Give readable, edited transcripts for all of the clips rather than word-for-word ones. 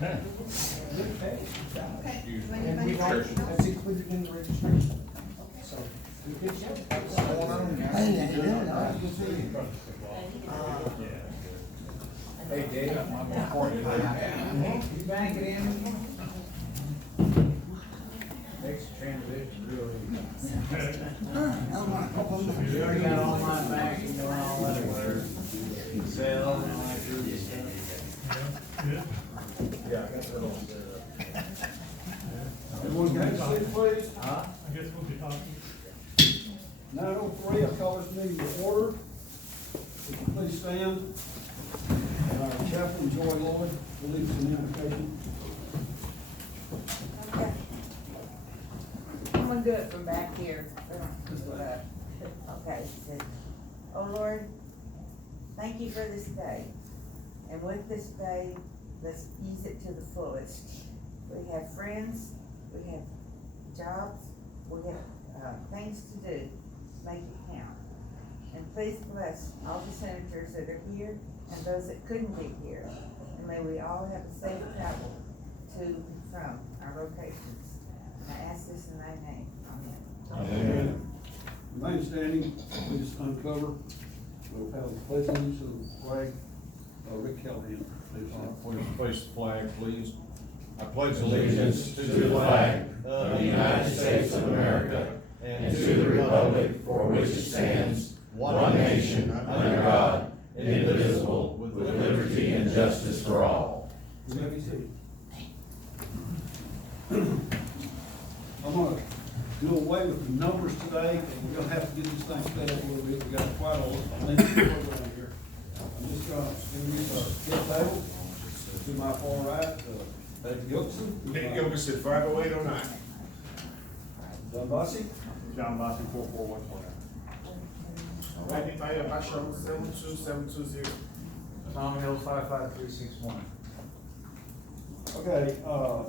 Okay. And we are, that's included in the registration. So, we good show. Hey, Dave, I'm gonna report you. You bank it in. Makes the transition real easy. You already got all my back, you know all that word. Sell and all that good stuff. Yeah, I got that all set up. Everyone can have a seat, please. Huh? I guess we'll be talking. 9:03, I call this meeting to order. Would you please stand? And our chaplain, Joy Lloyd, will lead us in the invocation. Okay. I'm gonna do it from back here. Okay, it says, oh Lord, thank you for this day. And with this day, let's use it to the fullest. We have friends, we have jobs, we have, things to do. Make it count. And please bless all the senators that are here and those that couldn't be here. And may we all have a safe travel to and from our locations. And I ask this in thy name. Amen. Remain standing, please uncover. We'll have the pledge of the flag. Rick Callahan, please. Please place the flag, please. I pledge allegiance to the flag of the United States of America and to the republic for which it stands, one nation, under God, indivisible, with liberty and justice for all. You may be seated. I'm gonna do away with the numbers today, and we're gonna have to get this thing set up a little bit. We got quite a lengthy program here. I'm just gonna introduce our head table. To my far right, Dave Gilson. Nick Gilkison at 50809. John Bossy. John Bossy, 44149. Randy Thayer, Basham, 72720. Tom Hill, 55361. Okay,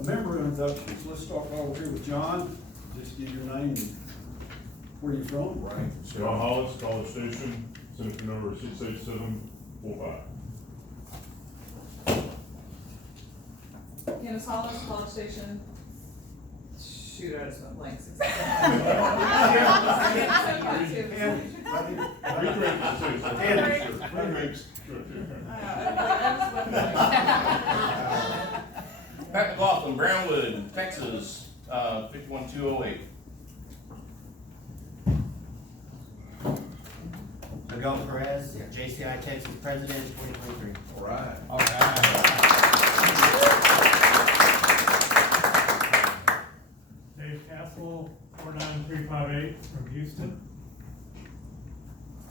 member introductions. Let's start over here with John. Just give your name and where you're from. Right. John Hollis, College Station, Senator number 68745. Candace Hollis, College Station. Shoot, I just went blank. Pat McLaughlin, Brownwood, Texas, 51208. Miguel Perez, JCI Texas President, 2023. All right. All right. Dave Castle, 49358 from Houston.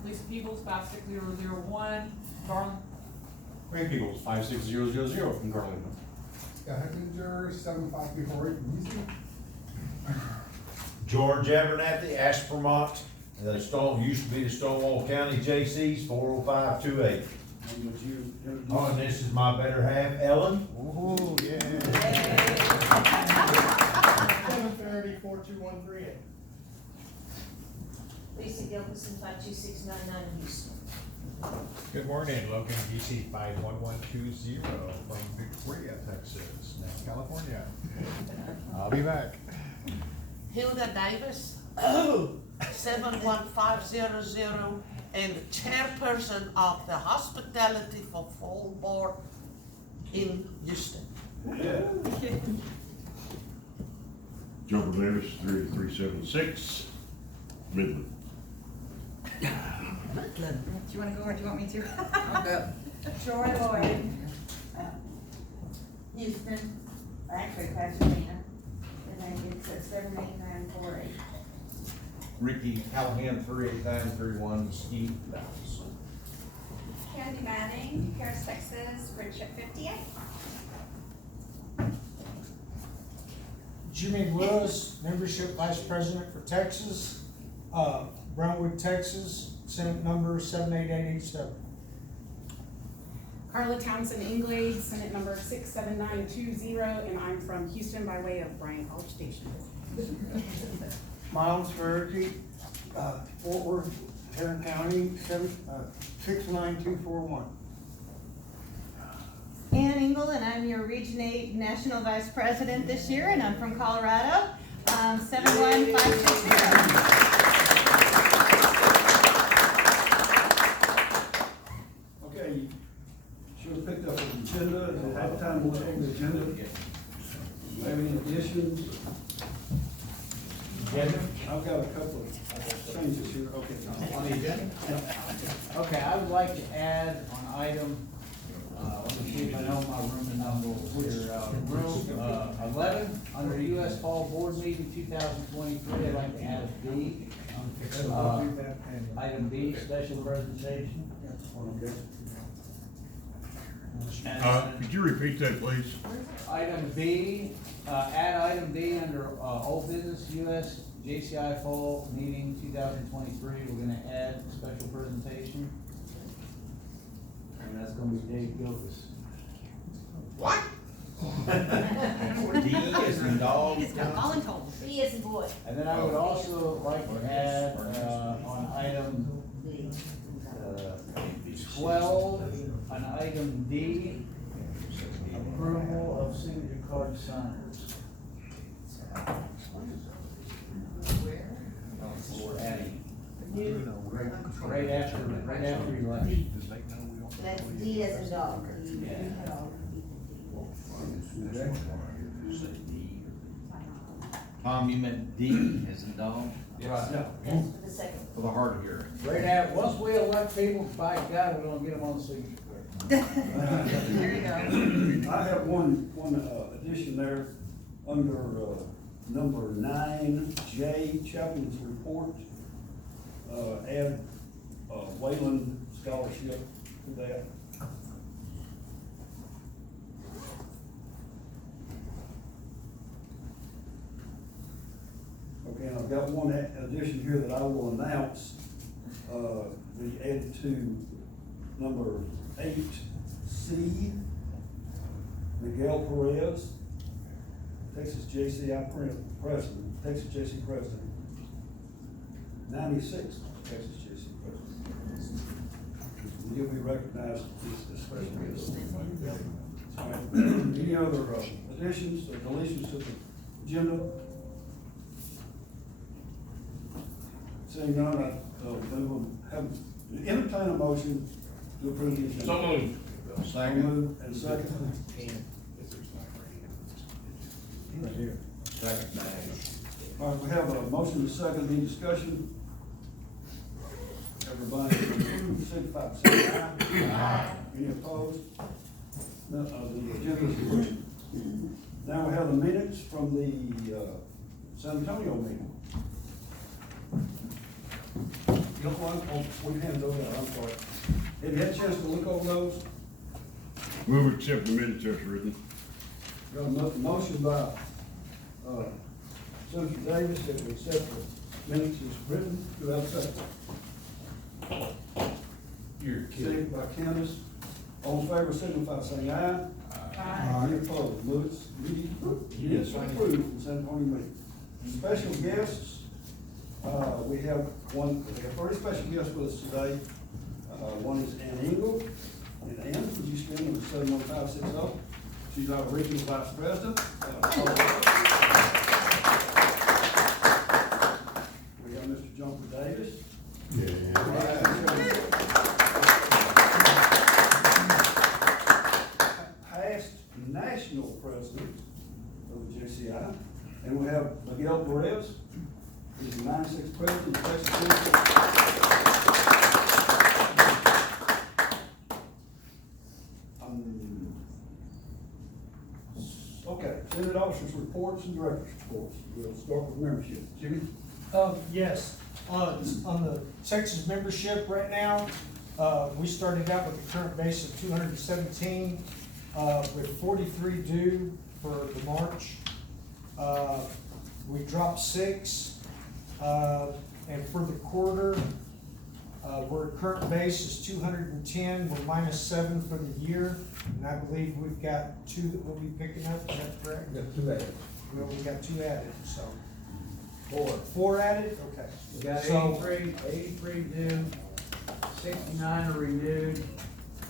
Lisa Peebles, 56001, Garland. Ray Peoples, 56000 from Garland. Heckinger, 7534 from Houston. George Abernathy, Ashburmont, used to be the Stonewall County JCs, 40528. And would you introduce? Oh, and this is my better half, Ellen. Oh, yeah. 730-42138. Lisa Gilbertson, 52699 Houston. Good morning, Logan DC 51120 from Victoria, Texas, now California. I'll be back. Hilda Davis, 71500, and chairperson of the Hospitality for Fall Board in Houston. Yeah. Jumper Davis, 3376, Midland. Do you wanna go or do you want me to? I'll go. Joy Lloyd, Houston, actually Pasadena, and then it's at 78948. Ricky Callahan, 38931, Mesquite, Dallas. Candy Manning, Paris, Texas, Friendship 58. Jimmy Willis, Membership Vice President for Texas, Brownwood, Texas, Senate number 78887. Carla Townsend Inglade, Senate number 67920, and I'm from Houston by way of Bryan College Station. Miles Fergie, Fort Worth, Tarrant County, 69241. Ann Engel, and I'm your Region 8 National Vice President this year, and I'm from Colorado, 71560. Okay, you should have picked up the agenda, and have time to look over the agenda. Maybe any additions? I've got a couple of changes here, okay. On the agenda? Okay, I would like to add on item, let me see if I know my room and number here, room, 11, under U.S. Fall Board Meeting 2023, I'd like to add a D. Item B, special presentation. Could you repeat that, please? Item B, add item B under, old business, U.S. JCI Fall Meeting 2023, we're gonna add special presentation. And that's gonna be Dave Gilbus. What? D is in dog. He just got voluntold. B is in boy. And then I would also like to add, on item, 12, on item D, approval of signature card signers. We're adding. Right after election. That's D as in dog. Tom, you meant D as in dog? Right. Yes, for the second. For the hard of hearing. Right after, once we elect people, by God, we're gonna get them on the signature card. There you go. I have one addition there, under, number 9J, Chaplain's Report. Add, Wayland Scholarship to that. Okay, and I've got one addition here that I will announce, we added to number 8C, Miguel Perez, Texas JCI president, Texas JC president. 96 Texas JC president. He'll be recognized as special guest. Any other additions or deletions to the agenda? Seeing none, I will entertain a motion to approve the agenda. So moved. Second. Moved and second. All right, we have a motion and a second, any discussion? Everybody, signify by saying aye. Any opposed? No, the agenda is approved. Now we have the minutes from the, San Antonio meeting. You don't want, we hand those out, I'm sorry. Have you had a chance to look over those? Move accept the minutes as written. Got a motion by, Senator Davis that we accept the minutes as written. Do I have a second? You're Second by Candace. All in favor, signify by saying aye. Aye. Any opposed? Minutes approved in San Antonio meeting. Special guests, we have 30 special guests with us today. One is Ann Engel. And Ann, would you stand on 71560? She's our regional vice president. We got Mr. Jumper Davis. Past national president of the JCI. And we have Miguel Perez. He's the 96th president of Texas. Okay, Senate officers' reports and directors' reports. We'll start with membership. Jimmy? Yes, on the Texas membership right now, we started out with a current base of 217, with 43 due for the March. We dropped 6, and for the quarter, our current base is 210, we're minus 7 for the year, and I believe we've got 2 that we'll be picking up, is that correct? We got 2 added. Well, we got 2 added, so. 4 added, okay. We got So- 83 due, 69 are renewed,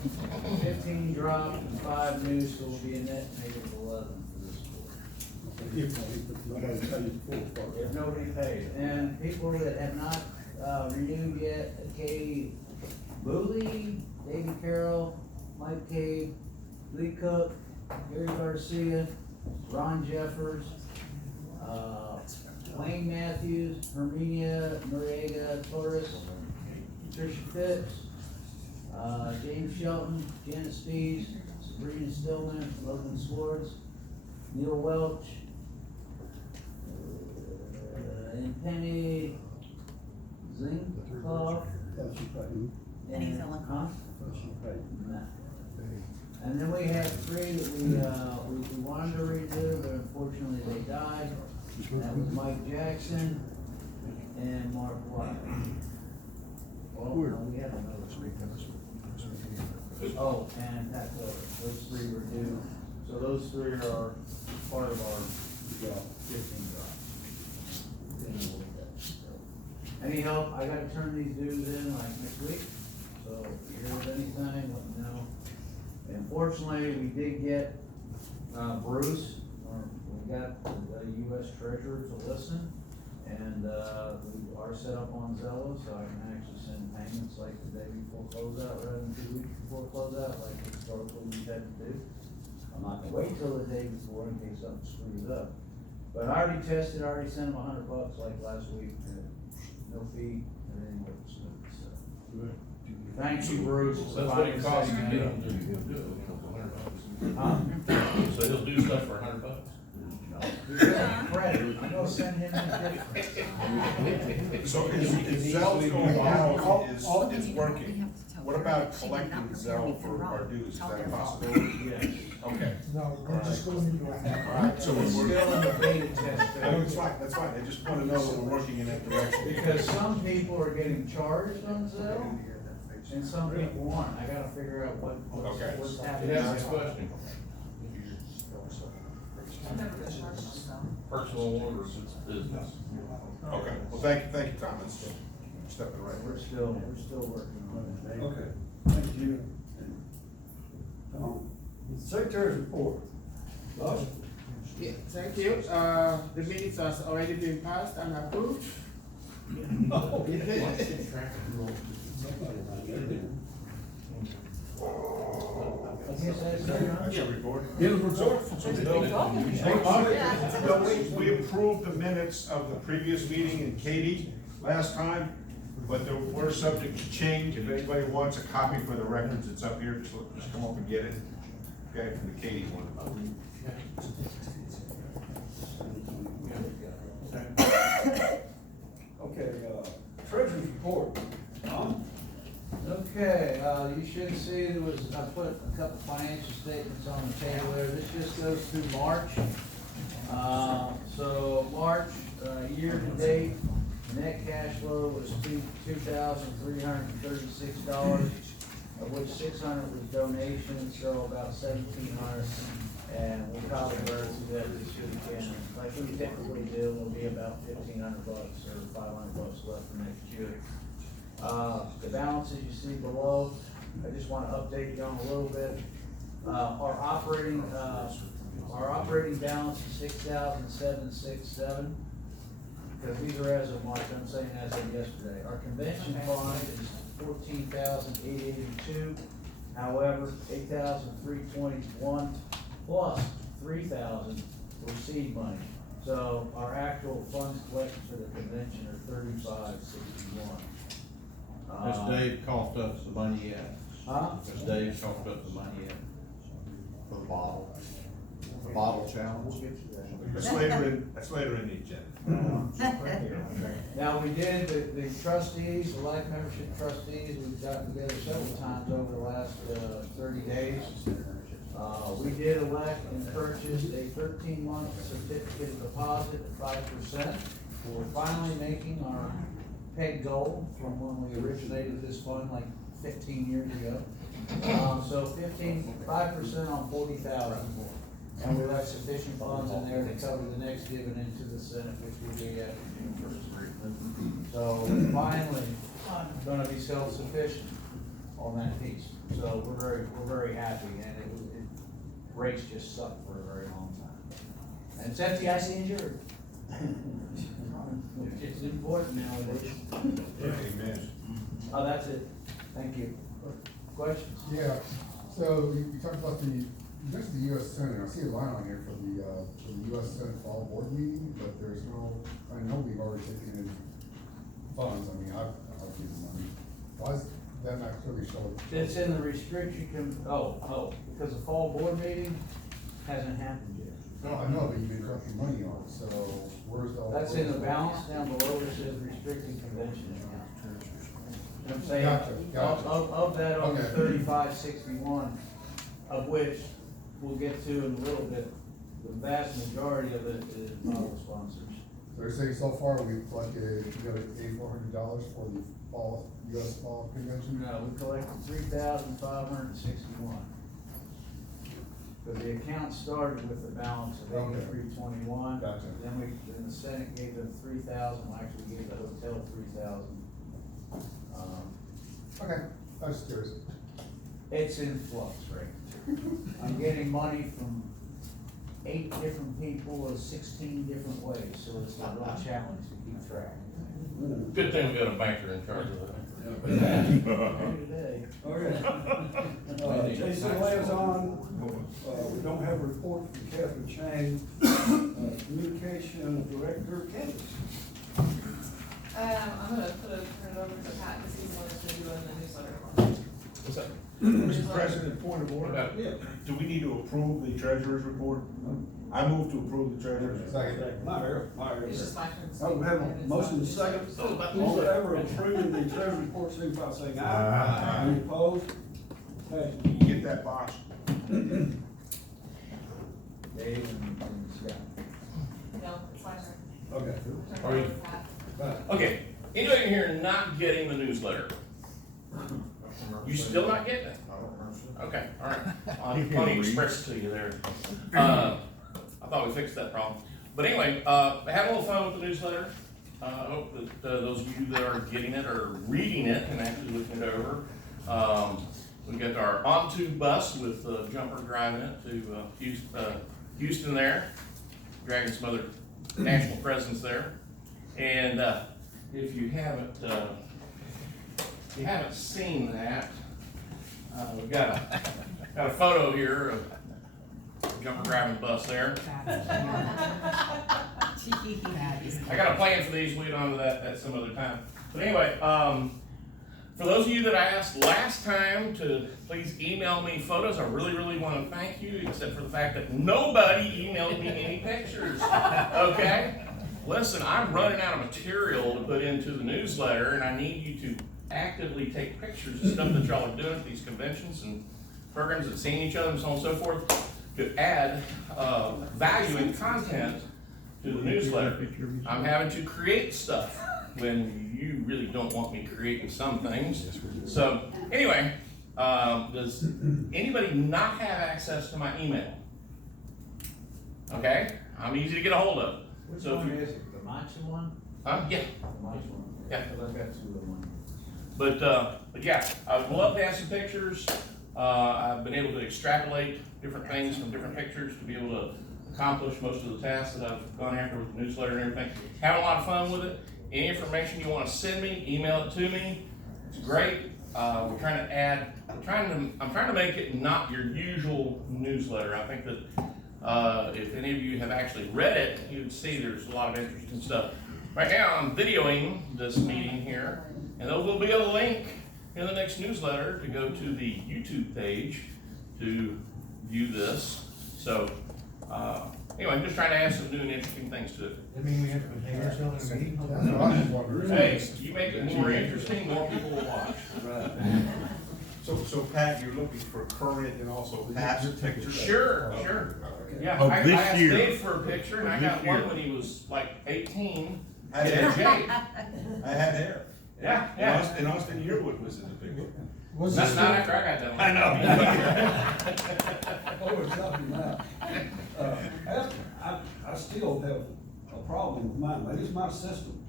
15 dropped and 5 new, so we'll be a net negative 11 for this quarter. If nobody pays. And people that have not renewed yet, Katie Booley, Davey Carroll, Mike Cade, Lee Cook, Gary Garcia, Ron Jeffers, Wayne Matthews, Herminia Noriega Torres, Tricia Phipps, James Shelton, Janet Spees, Sabrina Stillman, Logan Swartz, Neil Welch, and Penny Zinkhoff. Penny Zinkhoff. No. And then we had 3 that we wanted to redo, but unfortunately they died. That was Mike Jackson and Mark White. Well, no, we have another 3. Oh, and Pat Miller. Those 3 were due. So those 3 are part of our 15 drops. Any help? I gotta turn these dues in like next week. So if you hear of anything, let me know. Unfortunately, we did get Bruce, or we got the U.S. Treasurer to listen, and we are set up on Zello, so I can actually send payments like the day before closeout rather than 2 weeks before closeout, like historically we've had to do. I'm not gonna wait till the day before in case something screws up. But I already tested, I already sent them $100 like last week, no fee, everything works smooth, so. Thank you, Bruce. That's what it costs to get them to do it. So he'll do stuff for $100. Credit, I'm gonna send him a difference. So if Zell's going down, it's working. What about collecting Zell for our dues? Is that a possibility? Yes. Okay. No, we're just going to do All right, so It's we're. still in the beta test I know, phase. that's fine. I just want to know that we're working in that direction. Because some people are getting charged on Zelle, and some people aren't. I gotta figure out Okay. what's happening. That's the question. Personal orders, it's business. Okay, well, thank you, Tom, that's stepping right. We're still working on it. Okay, thank you. Secretary's report. Josh? Yeah, thank you. The minutes has already been passed and approved. Oh, That's your report. Yeah, the report. We approved the minutes of the previous meeting in Katy last time, but they were subject to change. If anybody wants a copy for the records, it's up here, just come up and get it. Okay, from the Katy one. Okay, treasurer's report. Okay, you should see there was, I put a couple financial statements on the table there. This just goes through March. So March, year to date, net cash flow was $2,336, of which $600 was donation, so about $1,700. And we'll probably burn through that this year again. Like we typically do, it'll be about $1,500 or $500 left for next year. The balances you see below, I just want to update you on a little bit. Our operating balance is $6,767, because these are as of March, I'm saying as of yesterday. Our convention fund is $14,882, however, $8,321 plus $3,000 for seed money. So our actual funds collected for the convention are $35,661. Has Dave coughed up the money yet? Huh? Has Dave coughed up the money yet? For the bottle challenge? That's later in the agenda. Now, we did, the trustees, the life membership trustees, we've gotten together several times over the last 30 days. We did elect and purchased a 13-month certificate of deposit at 5%. We're finally making our peg goal from when we originated this fund like 15 years ago. So 5% on 40,000. And we have sufficient funds in there to cover the next dividend to the Senate, which will be at June 1st. So finally, gonna be self-sufficient. on that piece. So we're very happy, and rates just sucked for a very long time. And it's FDIC insured. It's important nowadays. Amen. Oh, that's it. Thank you. Questions? Yeah, so you talked about you mentioned the US Senate. I see a line on here for the US Senate Fall Board meeting, but there's no, I know we've already taken in funds. I mean, I've given money. Why is that not clearly shown? It's in the restriction, because the fall board meeting hasn't happened yet. No, I know, but you've been collecting money on it, so where's the? That's in the balance down below, it says restricted convention account. You know what I'm saying? Gotcha. Of that over Okay. 3561, of which we'll get to in a little bit, the vast majority of it is model sponsors. So they're saying so far we've collected, $8,400 for the fall, US Fall Convention? No, we collected 3,561. Because the account started with the balance of Okay. 8321. Gotcha. Then the Senate gave them 3,000, we actually gave the hotel 3,000. Okay, I was just curious. It's in flux, right? I'm getting money from 8 different people in 16 different ways, so it's a real challenge to keep track. Good thing we got a banker in charge of that. Every day. Okay. Jason liaison, we don't have a report from Catherine Chang, communication director, Candace. I'm gonna turn it over to Pat, because he's the one that's been doing the newsletter. What's that? Mr. President, point of order. Yeah. Do we need to approve the treasurer's report? I move to approve the treasurer's. Second. My error. It's just my turn. Oh, we have a motion and second. All in favor of approving the treasurer's report, signify by saying aye. Any opposed? Okay. You get that, boss? Dave and Scott. No, it's my turn. Okay. Turn it Are over you- to Pat. Okay, anybody in here not getting the newsletter? You still not getting it? Okay, all right. I'll express it to you there. I thought we fixed that problem. But anyway, I had a little fun with the newsletter. I hope that those of you that are getting it are reading it and actually looking it over. We got our on-to bus with Jumper driving it to Houston there, dragging some other national presence there. And if you haven't seen that, we've got a photo here of Jumper driving the bus there. I got a plan for these. We'll get on to that at some other time. But anyway, for those of you that I asked last time to please email me photos, I really want to thank you, except for the fact that nobody emailed me any pictures. Okay? Listen, I'm running out of material to put into the newsletter, and I need you to actively take pictures of stuff that y'all are doing at these conventions and programs and seeing each other and so on and so forth to add value and content to the newsletter. I'm having to create stuff when you really don't want me creating some things. So anyway, does anybody not have access to my email? Okay, I'm easy to get a hold of. Which So if one you- is it, the Macho one? Yeah. The Macho one? Yeah. Because I've got 2 of them. But yeah, I would love to have some pictures. I've been able to extrapolate different things from different pictures to be able to accomplish most of the tasks that I've gone after with the newsletter and everything. Having a lot of fun with it. Any information you want to send me, email it to me. It's great. I'm trying to make it not your usual newsletter. I think that if any of you have actually read it, you would see there's a lot of interesting stuff. Right now, I'm videoing this meeting here, and there will be a link in the next newsletter to go to the YouTube page to view this. So, anyway, I'm just trying to add some new and interesting things to it. I mean, we have to pay ourselves a meeting. That's what I was wondering. Hey, you make it more interesting, more people will watch. So Pat, you're looking for current and also past pictures? Sure. Yeah, I asked Dave for a picture, and I got one when he was like 18. I had Yeah, hair. Jake. I had hair. Yeah. And Austin Yearwood was in the picture. Was Not this after I got done. I know. Oh, we're talking about. I still have a problem with mine, maybe it's my system,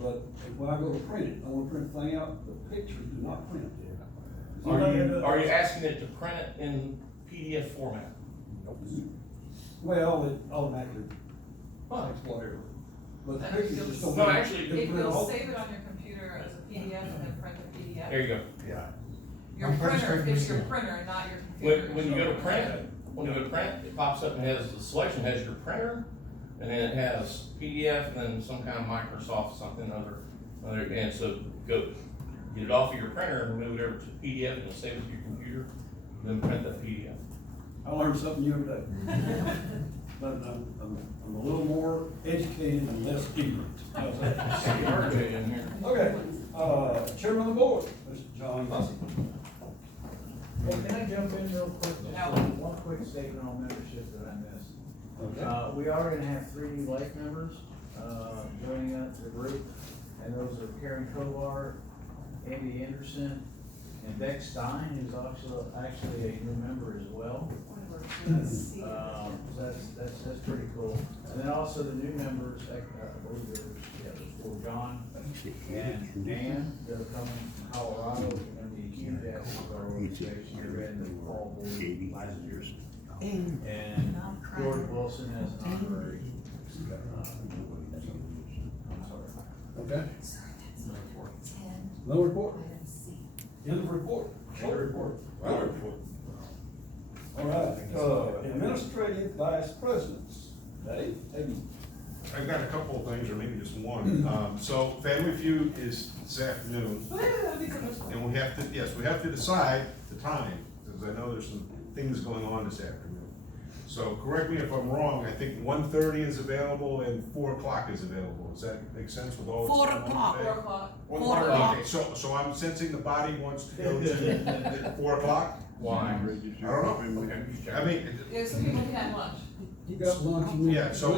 but when I go to print it, I wanna print the thing out, the pictures do not print there. Are you asking it to print it in PDF format? Well, it automatically Huh. takes whatever. But the And pictures you'll- just don't. No, actually, It will all- save it on your computer as a PDF and then print the PDF. There you go. Yeah. Your I'm pretty printer, sure it's your it's- printer, not your computer. When you go to print it, it pops up and has, the selection has your printer, and then it has PDF, and then some kind of Microsoft, something other, and so go, get it off of your printer and move it over to PDF, and it'll save it to your computer, then print that PDF. I learned something new every day. But I'm a little more educated and less ignorant. How's that? You heard it in here. Okay, Chairman of the Board, Mr. John Hussey. Hey, can I jump in real quick? Yeah. One quick statement on membership that I missed. Okay. We are gonna have 3 new life members, joining us, the group, and those are Karen Kovar, Andy Anderson, and Dex Stein, who's actually a new member as well. So that's pretty cool. And then also the new members, I believe there's 4, John and Ann, they're coming from Colorado, and the huge asset of our organization, they're in the fall board last year. And George Wilson has an honorary. I'm sorry. Okay. No report. End of report. Short report. Good report. All right, administrative vice presidents. Dave, I've got a couple of things, or maybe just one. So Family Feud is this afternoon. And we have to decide the time, because I know there's some things going on this afternoon. So correct me if I'm wrong, I think 1:30 is available and 4 o'clock is available. Does that make sense with all? 4 that's going on o'clock. today? 4 o'clock. 4 o'clock. Okay, so I'm sensing the body wants to go to 4 o'clock? Why? I don't know. Okay. I mean, Yeah, some people can have lunch. you got lunch. and yeah, so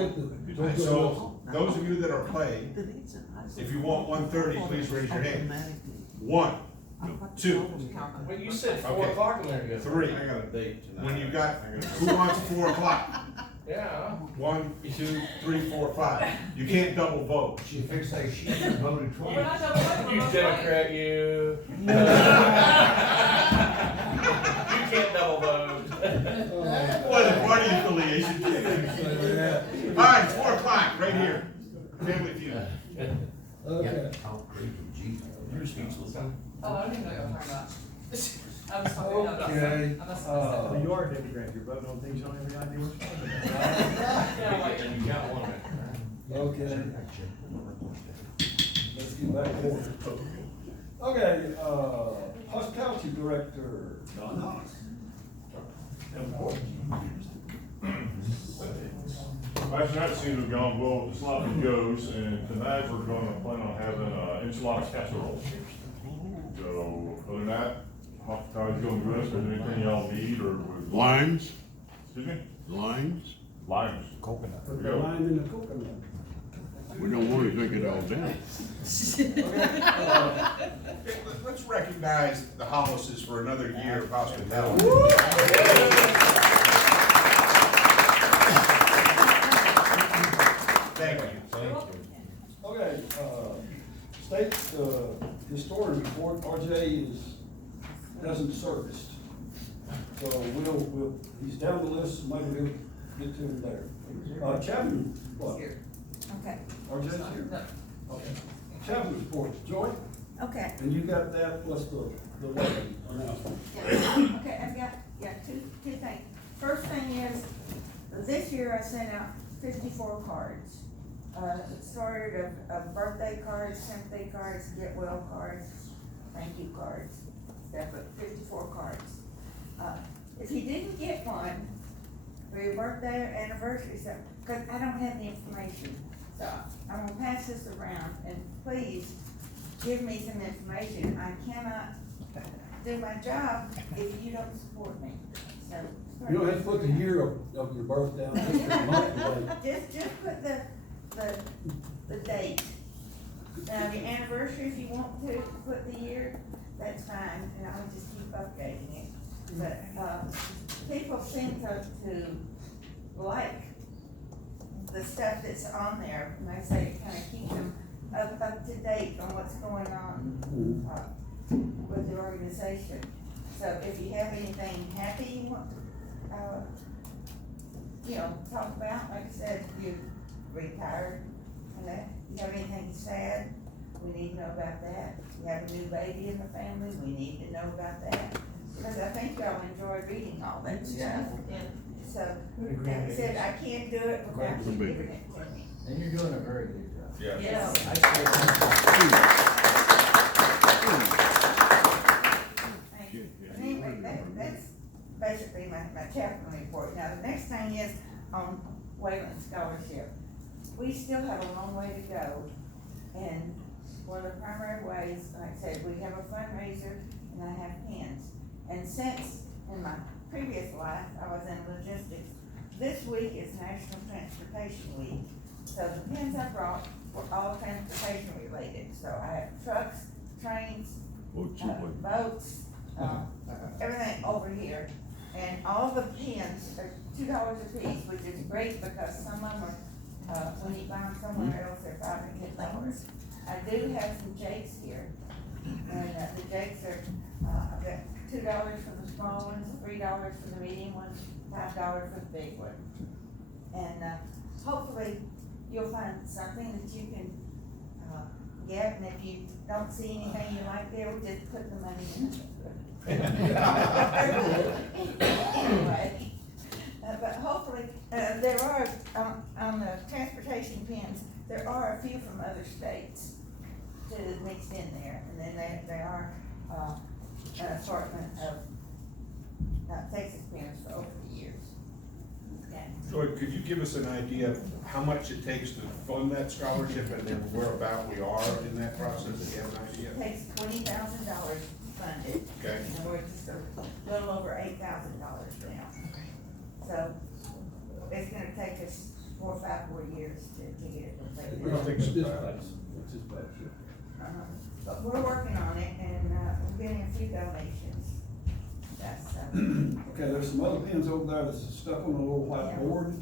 those of you that are playing, if you want 1:30, please raise your hand. 1, 2, Well, you said 4 Okay. o'clock in there, you go. 3. I got a date tonight. When you got, who wants 4 o'clock? Yeah. 1, 2, 3, 4, 5. You can't double vote. She fixed that sheet and voted We're twice. not double voting, You we're both Democrat, you. You can't double vote. What a party affiliation. All right, 4 o'clock, right here. Family Feud. Okay. You're speechless, huh? Oh, I don't even know what you're talking about. I was talking about Okay, that. You are a Democrat, you're voting on things you don't have any idea what's going Yeah, like, And you got one. Okay. Let's get back to order. Okay, hospitality director, John Haas. Last night seemed to have gone well with the sloppy joes, and tonight we're gonna plan on having, enchilada casserole. So, other than that, hospitality's going good, if there's anything y'all need, or with. Limes, Excuse me? limes, Limes. Coconut. Put the lime in the coconut. we don't want to drink it all down. Let's recognize the Hollises for another year of hospitality. Thank you. Okay, state, historian report, RJ hasn't serviced. So he's down the list, maybe we'll get to him there. Chapman, what? Here. Okay, RJ's here? No. Okay. Chapman report, Joy, okay. and you got that plus the wedding announcement. Yeah. Okay, I've got, two things. First thing is, this year I sent out 54 cards. It started of birthday cards, sympathy cards, get well cards, thank you cards, stuff, but 54 cards. If you didn't get one for your birthday or anniversary, so, cause I don't have the information, so I'm gonna pass this around, and please give me some information. I cannot do my job if you don't support me, so. You don't have to put the year of your birth down, just the month and date. Just put the date. Now, the anniversary, if you want to put the year, that's fine, and I'll just keep updating it. But, people seem to like the stuff that's on there, and I say it kinda keeps them up to date on what's going on, with the organization. So if you have anything happy you want to, talk about, like I said, you retired, and that, you have anything sad, we need to know about that. If you have a new baby in the family, we need to know about that, because I think y'all enjoy reading all that stuff. So, like I said, I can't do it without you giving it to me. And you're doing a very good job. Yeah. Yes. Anyway, that's basically my chaplain report. Now, the next thing is on Wayland Scholarship. We still have a long way to go, and one of the primary ways, like I said, we have a fundraiser and I have pins. And since in my previous life, I was in logistics, this week is National Transportation Week. So the pins I brought were all transportation related. So I have trucks, trains, boats, everything over here. And all the pins are $2 a piece, which is great because some of them are, when you buy them somewhere else, they're $5 or $10. I do have some jakes here. And the jakes are, I've got $2 for the small ones, $3 for the medium ones, $5 for the big one. And hopefully you'll find something that you can get, and if you don't see anything you like there, we'll just put the money in. Anyway, but hopefully, there are, on the transportation pins, there are a few from other states that is mixed in there, and then there are an assortment of Texas pins for over the years. Okay. Joy, could you give us an idea of how much it takes to fund that scholarship and then whereabout we are in that process? Do you have an idea? It takes $20,000 to fund it. Okay. And we're just a little over $8,000 now. So it's gonna take us 4 or 5 more years to get it completed. We're gonna take some time. But we're working on it, and we're getting a few donations. That's, Okay, there's some other pins over there that's stuck on a little white board.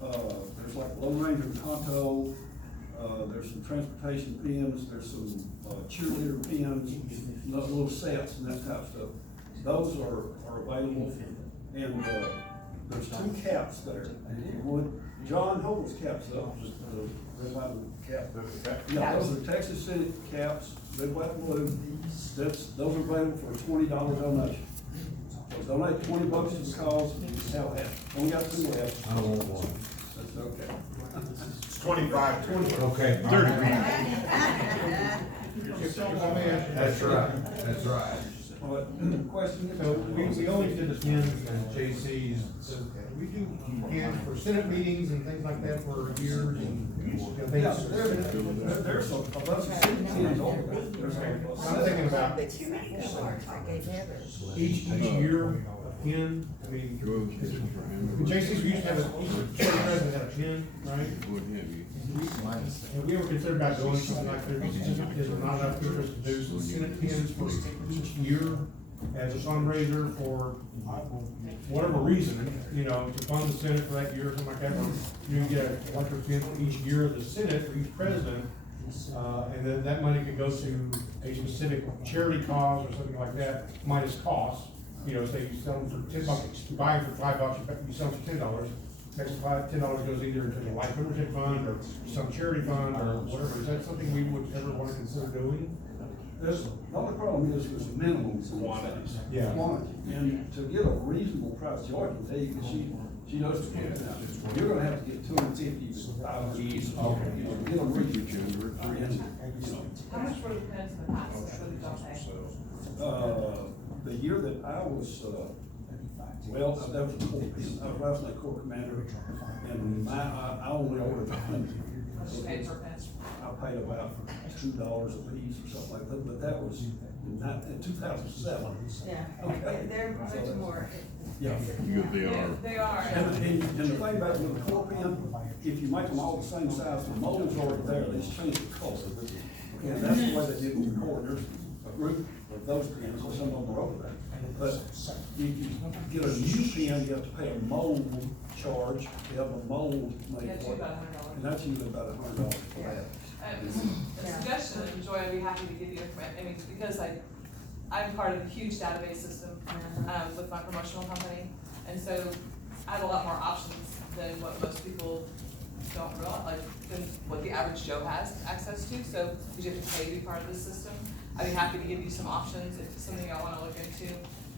There's like Lone Ranger and Tonto, there's some transportation pins, there's some cheerleader pins, little sets and that type of stuff. Those are available, and there's 2 caps there. John, hold those caps up, just red, white, and cap. Yeah, those are Texas Senate caps, red, white, and blue. Those are available for a $20 donation. So donate $20 to the cause, you can have that. Only got 2 left. I want one. That's okay. It's 25, 20. Okay. 30. That's right, that's right. Question? So we always did the pins and JCs, so we do pins for Senate meetings and things like that for years and, Yeah, things. there's a bunch of city pins over there. I'm thinking about each year a pin, I mean, JCs, we used to have each president had a pin, right? And we were concerned about doing something like that, is there not enough interest to do some Senate pins for each year as a fundraiser for whatever reason, to fund the Senate for that year or something like that, or you get an electric pin for each year of the Senate for each president, and then that money could go to a specific charity cause or something like that, minus cost. Say you sell them for $10, you buy them for $5, you sell them for $10. Next $10 goes either into the life membership fund or some charity fund or whatever. Is that something we would ever want to consider doing? The only problem is there's minimum quantities. Yeah. Quantity. And to get a reasonable price, Joy can tell you, because she does the pins now, you're gonna have to get 250 $500. Okay. Get them reasonable. How much were the pins in the past? What did y'all pay? The year that I was, that was a court pin. I was last night court commander, and I only ordered 100. Paid per pen? I paid about $2 a piece or something like that, but that was in 2007. Yeah, Okay. they're much more. Yeah. They are. And the thing about with the core pin, if you make them all the same size, the mold's already there, they just change the color. And that's the way they did with the core. There's a group of those pins, or some of them are over there. But if you get a new pin, you have to pay a mold charge to have a mold made for it. And that's usually about $100 for that. A suggestion, and Joy, I'd be happy to give you, because I'm part of a huge database system, with my promotional company, and so I have a lot more options than what most people don't realize, like, than what the average Joe has access to, so you have to pay to be part of this system. I'd be happy to give you some options if it's something y'all wanna look into,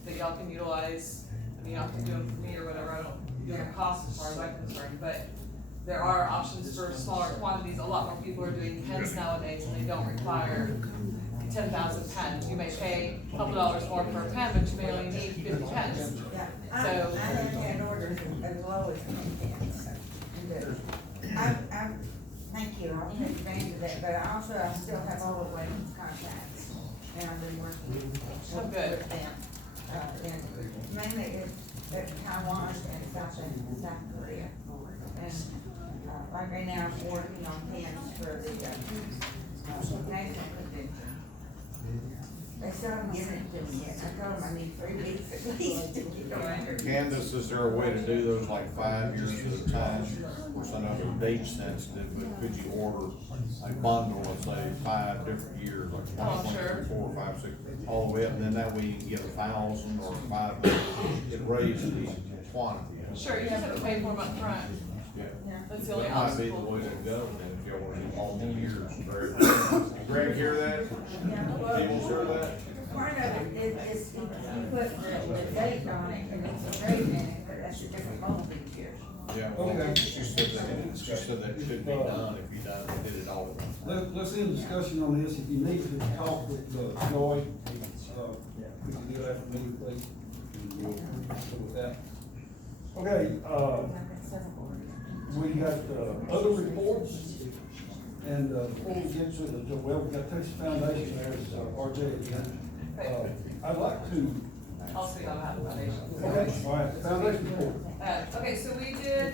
that y'all can utilize. I mean, you don't have to do them for me or whatever, I don't do them at cost as far as I'm concerned, but there are options for smaller quantities. A lot more people are doing pens nowadays, and they don't require 10,000 pens. You may pay a couple dollars more per pen, but you may only need 50 pens. Yeah, I So, have had orders as low as 10 pens. Thank you, I'll take advantage of that, but I still have all of Wayne's contacts, and I've been working Oh, good. with them. And mainly it's Taiwan and South Korea. And, like right now, I'm working on pens for the, national convention. They still haven't given it to me yet, I told them I need 3 weeks at least to get them. Candace, is there a way to do those like 5 years at a time? Of course, I know they're date sensitive, but could you order a bundle of say 5 different years, like Oh, 1, 2, sure. 3, 4, 5, 6, all the way up, and then that way you can get 1,000 or 500, it raises the quantity. Sure, you just have to pay for them up front. Yeah. That's the only That might be the obstacle. way to go, then, if you want to do all the years. Greg, hear that? People hear that? Part of it is, you put the date on it, and it's a date in it, but that's a different multi year. Yeah, well, she said that should be done if you did it all at once. Let's end discussion on this. If you need to talk with Joy, we can do that for me, please. And we'll go with that. Okay, we got other reports, and before we get to the, well, we got Texas Foundation there, is RJ again. I'd like to. Also, y'all have the foundation. Okay, all right, Foundation report. Okay, so we did,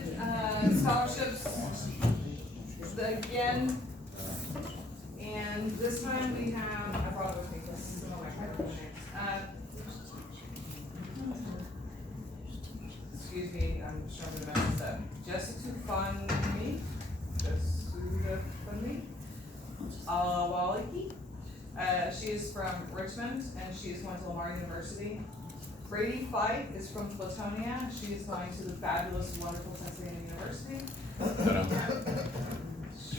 scholarships again, and this time we have, I brought it with me, this is one of my favorite things. Excuse me, I'm just trying to mess this up. Jessica Funmi, Awaliki. She is from Richmond, and she is going to Lamar University. Brady Fight is from Platonia. She is going to the fabulous, wonderful Pennsylvania University.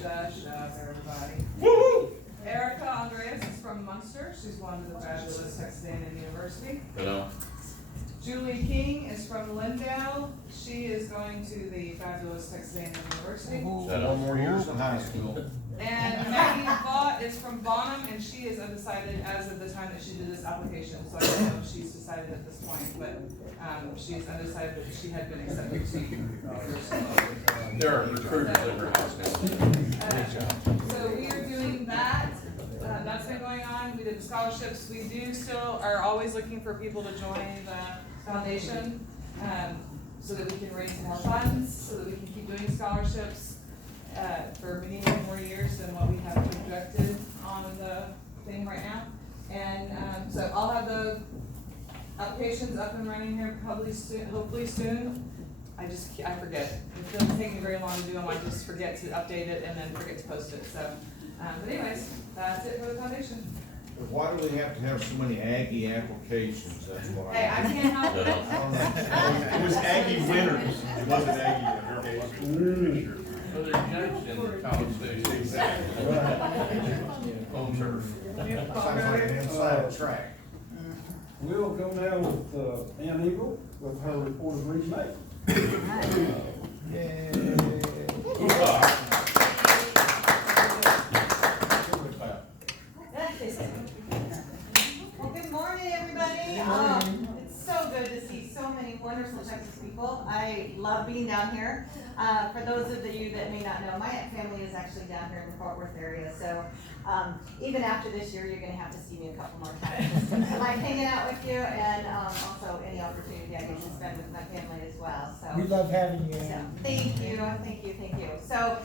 Shut up, everybody. Woo-hoo! Erica Andreas is from Munster. She's going to the fabulous Texas A&M University. Hello. Julie King is from Lindale. She is going to the fabulous Texas A&M University. 1 more years in high school. And Maggie Vaught is from Bonham, and she is undecided as of the time that she did this application, so I don't know if she's decided at this point, but, she's undecided, but she had been accepted to. There are recruiters at her house now. So we are doing that, that's been going on, we did the scholarships, we are always looking for people to join the foundation, so that we can raise more funds, so that we can keep doing scholarships. For many more years than what we have projected on the thing right now. And so I'll have the applications up and running here probably soon, hopefully soon. I forget. It doesn't take me very long to do them. I just forget to update it and then forget to post it. So, but anyways, that's it for the foundation. Why do we have to have so many Aggie applications? That's what Hey, I can't help it. It was Aggie winners, it wasn't Aggie winners. So they're judged in the college station. Exactly. Home turf. Sounds like an inside track. We'll go now with Ann Eagle with her report of Region 8. Well, good morning, everybody. It's so good to see so many wonderful Texas people. I love being down here. For those of you that may not know, my family is actually down here in the Fort Worth area, so even after this year, you're gonna have to see me a couple more times. I like hanging out with you, and also any opportunity I get to spend with my family as well, so. We love having you. So, thank you. So,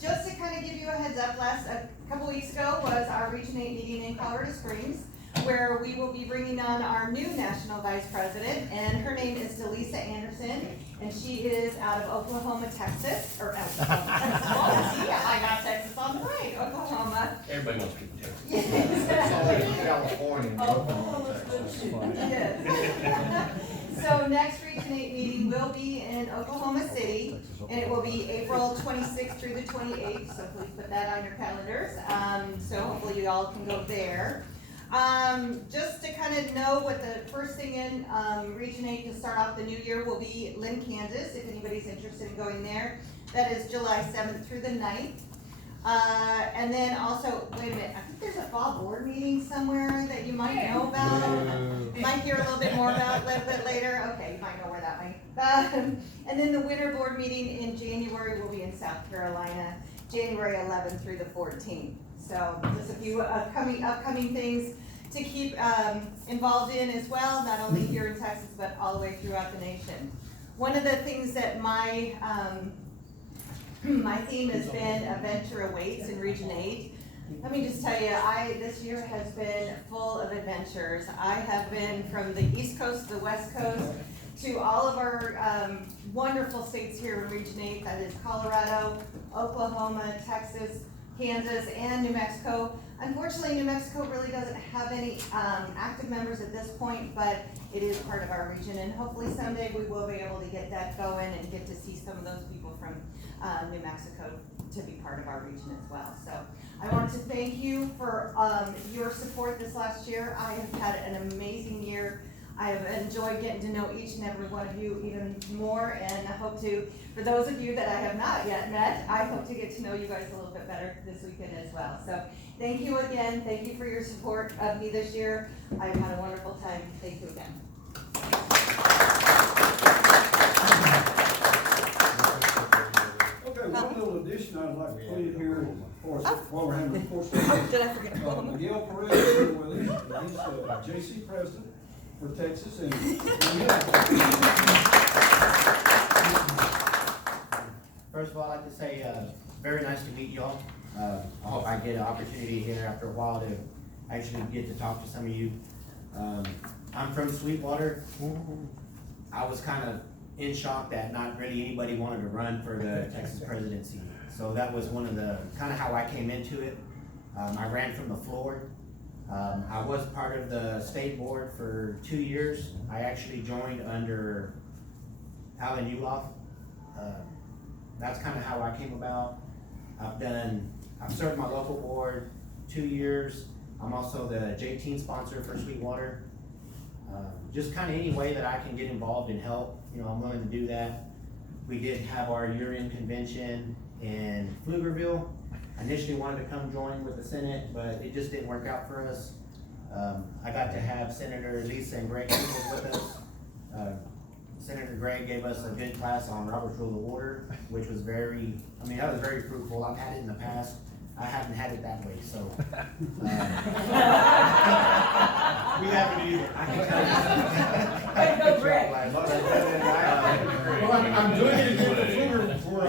just to kind of give you a heads up, a couple weeks ago was our Region 8 meeting in Colorado Springs, where we will be bringing on our new National Vice President, and her name is Delisa Anderson, and she is out of Oklahoma, Texas, or Oklahoma. Yeah, I got Texas on the right, Oklahoma. Everybody wants to be Texas. Yes. California. Oklahoma. Yes. So next Region 8 meeting will be in Oklahoma City, and it will be April 26th through the 28th, so please put that on your calendars. So hopefully you all can go there. Just to kind of know what the first thing in Region 8 to start off the new year will be Lynn, Kansas, if anybody's interested in going there. That is July 7th through the 9th. And then also, wait a minute, I think there's a fall board meeting somewhere that you might know about. Might hear a little bit more about a little bit later. Okay, you might know where that might. And then the winter board meeting in January will be in South Carolina, January 11th through the 14th. So just a few upcoming things to keep involved in as well, not only here in Texas, but all the way throughout the nation. One of the things that my theme has been adventure awaits in Region 8. Let me just tell you, this year has been full of adventures. I have been from the East Coast to the West Coast to all of our wonderful states here in Region 8, that is Colorado, Oklahoma, Texas, Kansas, and New Mexico. Unfortunately, New Mexico really doesn't have any active members at this point, but it is part of our region, and hopefully someday we will be able to get that going and get to see some of those people from New Mexico to be part of our region as well. So I want to thank you for your support this last year. I have had an amazing year. I have enjoyed getting to know each and every one of you even more, and I hope to, for those of you that I have not yet met, I hope to get to know you guys a little bit better this weekend as well. So thank you again. Thank you for your support of me this year. I've had a wonderful time. Thank you again. Okay, one little addition I'd like to put in here for us while we're having a report. Did I forget to call him? Miguel Perez is here with us. He's JC president for Texas, and First of all, I'd like to say, very nice to meet y'all. I hope I get an opportunity here after a while to actually get to talk to some of you. I'm from Sweetwater. I was kind of in shock that not really anybody wanted to run for the Texas presidency. So that was one of the, kind of how I came into it. I ran from the floor. I was part of the state board for 2 years. I actually joined under Alan Uloff. That's kind of how I came about. I've served my local board 2 years. I'm also the J-Teen sponsor for Sweetwater. Just kind of any way that I can get involved and help, I'm willing to do that. We did have our year-end convention in Pflugerville. I initially wanted to come join with the Senate, but it just didn't work out for us. I got to have Senator Lisa and Greg with us. Senator Greg gave us a good class on Robert's Rule of Order, which was that was very fruitful. I've had it in the past. I haven't had it that way, so. We haven't either. I can tell you. Go, Greg. Well, I'm doing it in where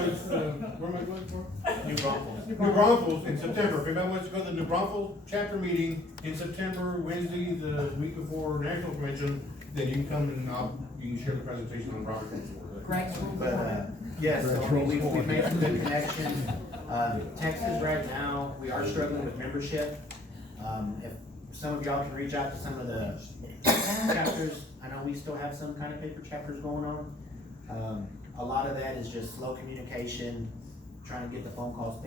am I going for? New Braunfels. New Braunfels in September. If anybody wants to go to the New Braunfels chapter meeting in September, Wednesday, the week before National Convention, then you can come and you can share the presentation on Robert. But, yes, so we've made some good connections. Texas right now, we are struggling with membership. If some of y'all can reach out to some of the chapters, I know we still have some kind of paper chapters going on. A lot of that is just slow communication, trying to get the phone calls paid